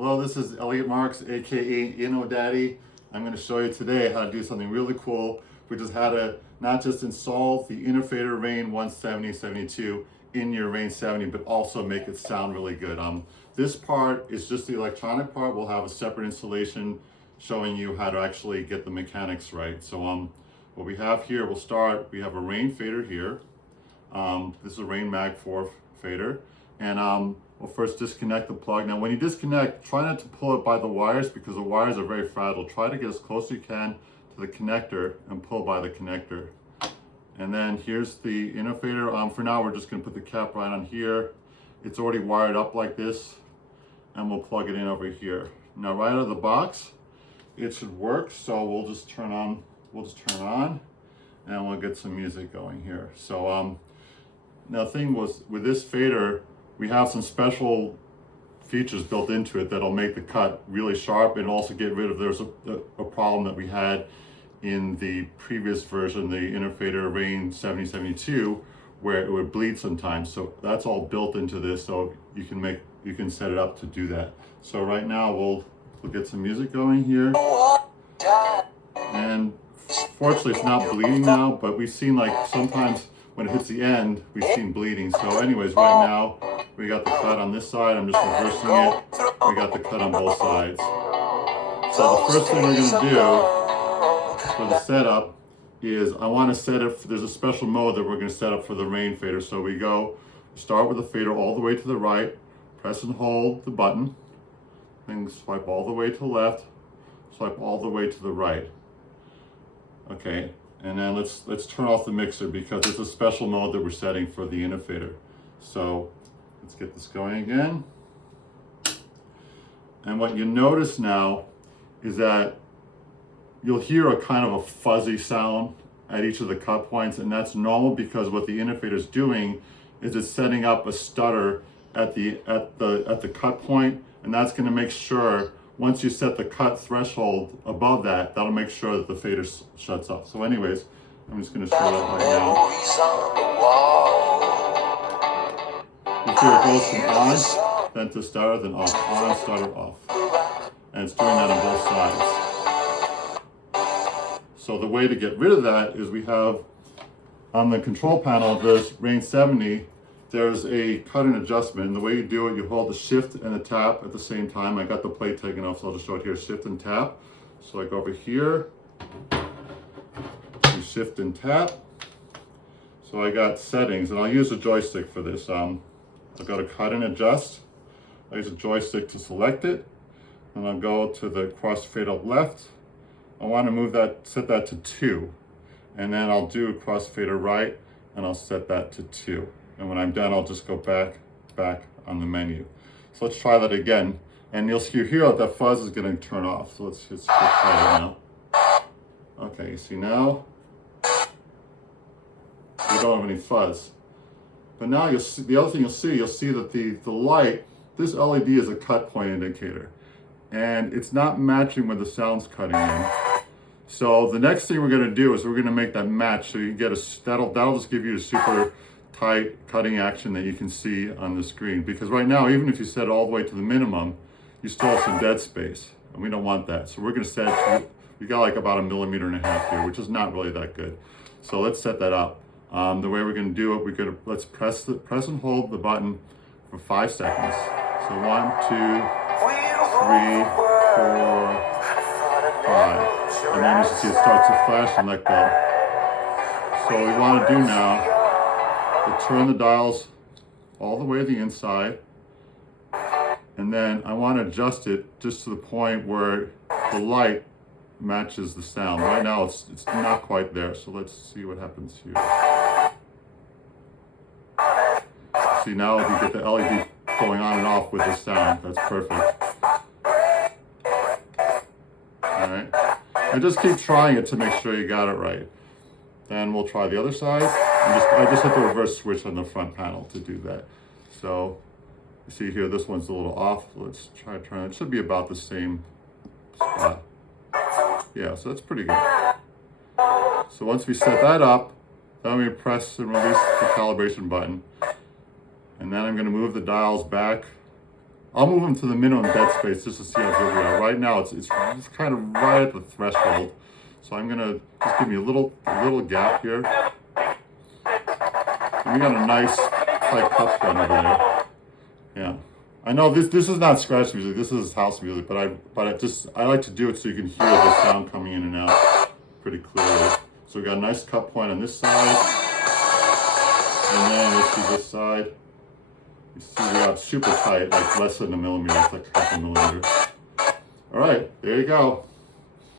Hello, this is Elliot Marx, aka Innofader. I'm going to show you today how to do something really cool, which is how to not just install the Innofader Rane 170/72 in your Rane 70, but also make it sound really good. This part is just the electronic part. We'll have a separate installation showing you how to actually get the mechanics right. So what we have here, we have a Rane fader here. This is a Rane Mag 4 fader. And we'll first disconnect the plug. Now when you disconnect, try not to pull it by the wires because the wires are very fragile. Try to get as close as you can to the connector and pull by the connector. And then here's the Innofader. For now, we're just gonna put the cap right on here. It's already wired up like this, and we'll plug it in over here. Now right out of the box, it should work. So we'll just turn it on, and we'll get some music going here. So now the thing was, with this fader, we have some special features built into it that'll make the cut really sharp and also get rid of, there's a problem that we had in the previous version, the Innofader Rane 70/72, where it would bleed sometimes. So that's all built into this, so you can set it up to do that. So right now we'll get some music going here. And fortunately it's not bleeding now, but we've seen like sometimes when it hits the end, we've seen bleeding. So anyways, right now, we got the cut on this side. I'm just reversing it. We got the cut on both sides. So the first thing we're gonna do for the setup is I wanna set it, there's a special mode that we're gonna set up for the Rane fader. So we start with the fader all the way to the right, press and hold the button, then swipe all the way to the left, swipe all the way to the right. Okay. And then let's turn off the mixer because it's a special mode that we're setting for the Innofader. So let's get this going again. And what you notice now is that you'll hear a kind of a fuzzy sound at each of the cut points, and that's normal because what the Innofader is doing is it's setting up a stutter at the cut point, and that's going to make sure once you set the cut threshold above that, that'll make sure that the fader shuts off. So anyways, I'm just gonna show that right now. You hear it goes from on, then to stutter, then off, on, stutter, off. And it's doing that on both sides. So the way to get rid of that is we have, on the control panel of this Rane 70, there's a cut and adjustment. And the way you do it, you hold the shift and the tap at the same time. I got the plate taken off, so I'll just show it here, shift and tap. So I go over here, you shift and tap. So I got settings, and I'll use a joystick for this. I'll go to cut and adjust. I use a joystick to select it, and I'll go to the crossfade up left. I want to move that, set that to 2. And then I'll do crossfader right, and I'll set that to 2. And when I'm done, I'll just go back on the menu. So let's try that again. And you'll hear that fuzz is gonna turn off. So let's try it now. Okay, you see now, we don't have any fuzz. But now you'll see, the other thing you'll see that the light, this LED is a cut point indicator. And it's not matching where the sound's cutting in. So the next thing we're gonna do is we're gonna make that match so you get that'll just give you a super tight cutting action that you can see on the screen. Because right now, even if you set it all the way to the minimum, you still have some dead space, and we don't want that. So we're gonna set, we got like about 1.5 millimeters here, which is not really that good. So let's set that up. The way we're gonna do it, let's press and hold the button for 5 seconds. So 1, 2, 3, 4, 5. And then you see it starts to flash and let go. So what we wanna do now, we'll turn the dials all the way to the inside, and then I want to adjust it just to the point where the light matches the sound. Right now it's not quite there, so let's see what happens here. See, now if you get the LED going on and off with the sound, that's perfect. Alright, and just keep trying it to make sure you got it right. Then we'll try the other side. I just hit the reverse switch on the front panel to do that. So you see here, this one's a little off. Let's try turn it. It should be about the same spot. Yeah, so that's pretty good. So once we set that up, then we press and release the calibration button. And then I'm going to move the dials back I'll move them to the minimum dead space just to see how good we are. Right now, it's kind of right at the threshold. So I'm gonna just give me a little gap here. And we got a nice tight cup gun over there. Yeah. I know this is not scratch music, this is house music, but I like to do it so you can hear the sound coming in and out pretty clearly. So we got a nice cut point on this side. And then let's see this side. You see we got super tight, like less than a millimeter, it's like half a millimeter. All right, there you go.